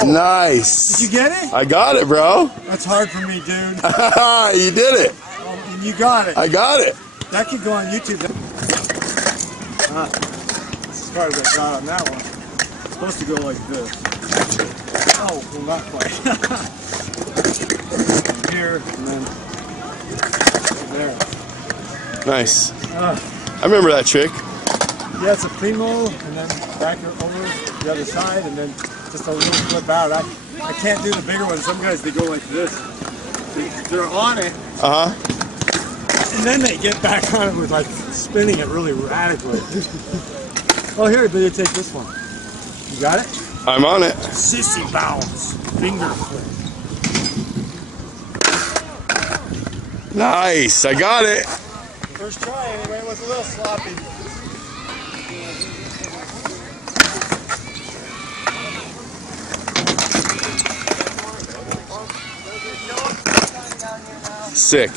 Whoa! Nice. Did you get it? I got it, bro. That's hard for me, dude. You did it. Oh, and you got it. I got it. That could go on YouTube. That's as far as I got on that one. It's supposed to go like this. Oh, well, not quite. From here, and then there. Nice. I remember that trick. Yeah, it's a primo, and then back over the other side, and then just a little flip out. I can't do the bigger one. Some guys, they go like this. They're on it, and then they get back on it with like spinning it really radically. Oh, here, but you take this one. You got it? I'm on it. Sissy bounce, finger flip. Nice. I got it. First try anyway, it was a little sloppy. Sick.